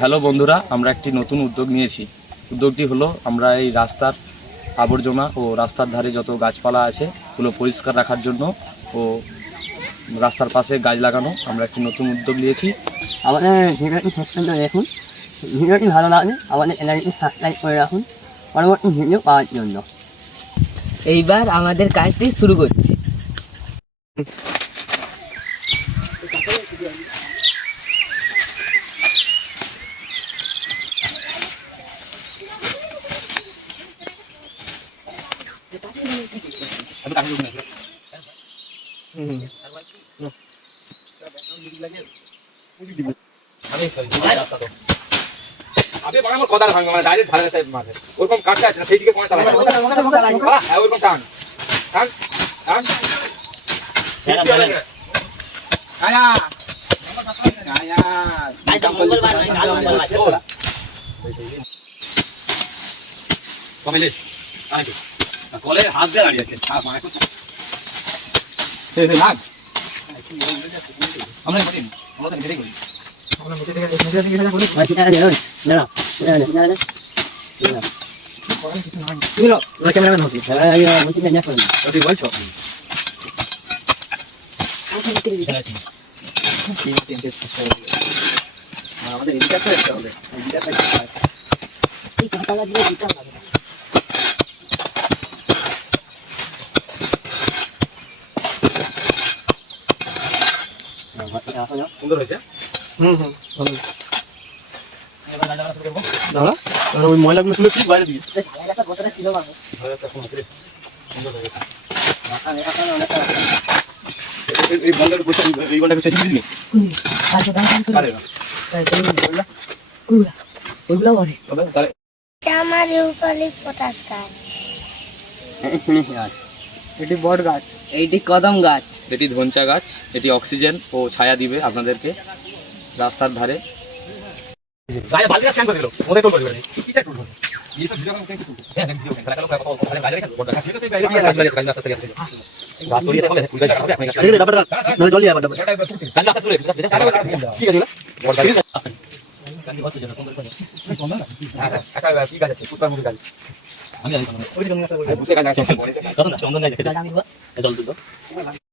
Hello বন্ধুরা, আমরা একটি নতুন উদ্যোগ নিয়েছি। উদ্যোগটি হলো আমরা এই রাস্তার আবর্জনা ও রাস্তার ধারে যত গাছপালা আছে ওগুলো পরিষ্কার রাখার জন্য ও রাস্তার পাশে গাছ লাগানো আমরা একটি নতুন উদ্যোগ নিয়েছি। আমাদের ভিডিওটি পছন্দ দেখুন, ভিডিওটি ভালো লাগলে আমাদের চ্যানেলটি সাবস্ক্রাইব করে রাখুন পরবর্তী ভিডিও পাওয়ার জন্য। এইবার আমাদের কাজটি শুরু করছি। ওরকম কাটতে আছে না, সেই দিকে পয়েন্ট চালাবে। হ্যাঁ, ওরকম টান টান টান। কলে হাত দিয়ে দাঁড়িয়ে আছে। আমরা করি আমরা তো করি ক্যামেরাম্যান হচ্ছে বলছো আমাদের এডিটার তো একটা হবে। সুন্দর হয়েছে। ওই ময়লাগুলো তুলে ঠিক বাইরে দিয়ে এই বলটার বসে এই বলটাকে সেট দিবি। আমার ইউক্যালিপটাস গাছ, এটি বট গাছ, এইটি কদম গাছ, এটি ধনচা গাছ। এটি অক্সিজেন ও ছায়া দিবে আপনাদেরকে রাস্তার ধারে। আমি